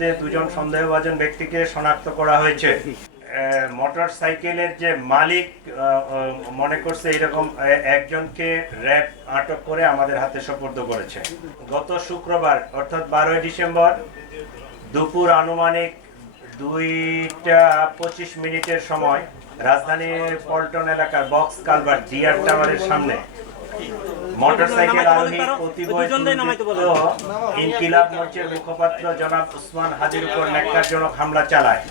দুজন সন্দেহভাজন ব্যক্তিকে শনাক্ত করা হয়েছে। মোটর সাইকেলের যে মালিক মনে করছে এরকম একজনকে র্যাব আটক করে আমাদের হাতে সোপর্দ করেছে। গত শুক্রবার অর্থাৎ 12 ডিসেম্বর দুপুর আনুমানিক 2টা 25 মিনিটের সময় রাজধানীর পল্টন এলাকার বক্স কালভার্ট ডিআর টাওয়ারের সামনে মোটরসাইকেল আরোহী ইনকিলাব মঞ্চের মুখপাত্র জনাব উসমান হাদির উপর ন্যাক্কারজনক হামলা চালায়।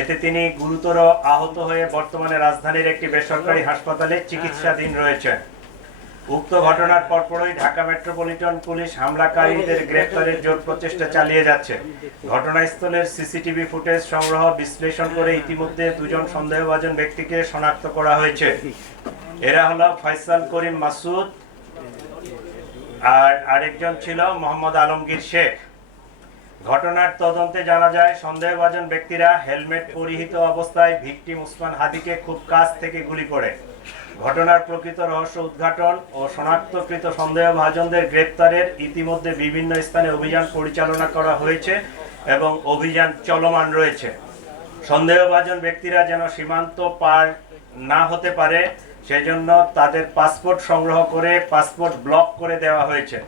এতে তিনি গুরুতর আহত হয়ে বর্তমানে রাজধানীর একটি বেসরকারি হাসপাতালে চিকিৎসাধীন রয়েছেন। উক্ত ঘটনার পরপরই ঢাকা মেট্রোপলিটন পুলিশ হামলাকারীদের গ্রেফতারের জোর প্রচেষ্টা চালিয়ে যাচ্ছে। ঘটনাস্থলের সিসিটিভি ফুটেজ সংগ্রহ বিশ্লেষণ করে ইতিমধ্যে দুজন সন্দেহভাজন ব্যক্তিকে শনাক্ত করা হয়েছে। এরা হলো ফয়সাল করিম মাসুদ আর আরেকজন ছিল মোহাম্মদ আলমগীর শেখ। ঘটনার তদন্তে জানা যায় সন্দেহভাজন ব্যক্তিরা হেলমেট পরিহিত অবস্থায় ভিকটিম উসমান হাদিকে খুব কাছ থেকে গুলি করে। ঘটনার প্রকৃত রহস্য উদ্ঘাটন ও শনাক্তকৃত সন্দেহভাজনদের গ্রেপ্তারের ইতিমধ্যে বিভিন্ন স্থানে অভিযান পরিচালনা করা হয়েছে এবং অভিযান চলমান রয়েছে। সন্দেহভাজন ব্যক্তিরা যেন সীমান্ত পার না হতে পারে সেজন্য তাদের পাসপোর্ট সংগ্রহ করে পাসপোর্ট ব্লক করে দেওয়া হয়েছে।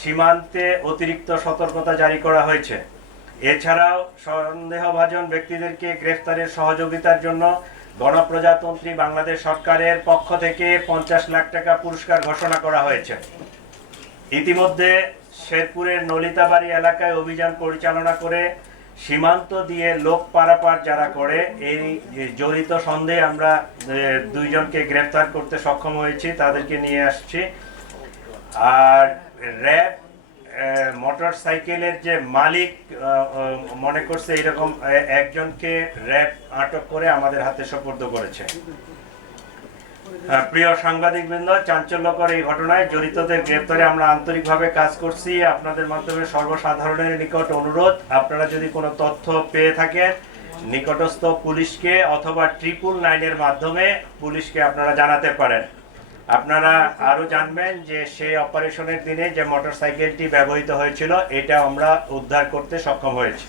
সীমান্তে অতিরিক্ত সতর্কতা জারি করা হয়েছে। এছাড়াও সন্দেহভাজন ব্যক্তিদেরকে গ্রেফতারের সহযোগিতার জন্য গণপ্রজাতন্ত্রী বাংলাদেশ সরকারের পক্ষ থেকে 50 লাখ টাকা পুরস্কার ঘোষণা করা হয়েছে। ইতিমধ্যে শেরপুরের নলিতাবাড়ি এলাকায় অভিযান পরিচালনা করে সীমান্ত দিয়ে লোক পারাপার যারা করে এই জড়িত সন্দেহে আমরা দুইজনকে গ্রেফতার করতে সক্ষম হয়েছি, তাদেরকে নিয়ে আসছি। আর র্যাব মোটর সাইকেলের যে মালিক মনে করছে এরকম একজনকে র্যাব আটক করে আমাদের হাতে সোপর্দ করেছে। প্রিয় সাংবাদিকবৃন্দ, চাঞ্চল্যকর এই ঘটনায় জড়িতদের গ্রেফতারে আমরা আন্তরিকভাবে কাজ করছি। আপনাদের মাধ্যমে সর্বসাধারণের নিকট অনুরোধ, আপনারা যদি কোনো তথ্য পেয়ে থাকেন নিকটস্থ পুলিশকে অথবা 999-এর মাধ্যমে পুলিশকে আপনারা জানাতে পারেন। আপনারা আরো জানবেন যে সেই অপারেশনের দিনে যে মোটরসাইকেলটি ব্যবহৃত হয়েছিল এটা আমরা উদ্ধার করতে সক্ষম হয়েছি।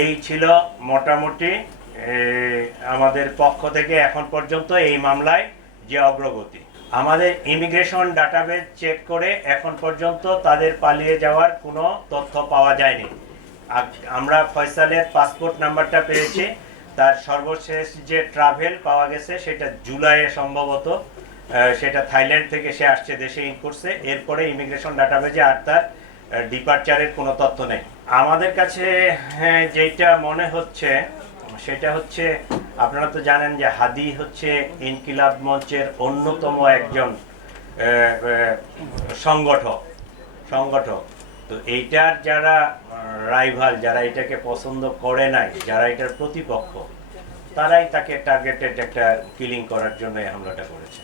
এই ছিল মোটামুটি আমাদের পক্ষ থেকে এখন পর্যন্ত এই মামলায় যে অগ্রগতি। আমাদের ইমিগ্রেশন ডাটাবেজ চেক করে এখন পর্যন্ত তাদের পালিয়ে যাওয়ার কোনো তথ্য পাওয়া যায়নি। আমরা ফয়সালের পাসপোর্ট নাম্বারটা পেয়েছি, তার সর্বশেষ যে ট্রাভেল পাওয়া গেছে সেটা জুলাইয়ে সম্ভবত, সেটা থাইল্যান্ড থেকে সে আসছে, দেশে ইন করছে। এরপরে ইমিগ্রেশন ডাটাবেজে আর তার ডিপারচারের কোনো তথ্য নেই। আমাদের কাছে যেটা মনে হচ্ছে সেটা হচ্ছে, আপনারা তো জানেন যে হাদি হচ্ছে ইনকিলাব মঞ্চের অন্যতম একজন সংগঠক। তো এইটার যারা রাইভাল, যারা এটাকে পছন্দ করে নাই, যারা এটার প্রতিপক্ষ, তারাই তাকে টার্গেটেড একটা কিলিং করার জন্য এই হামলাটা করেছে।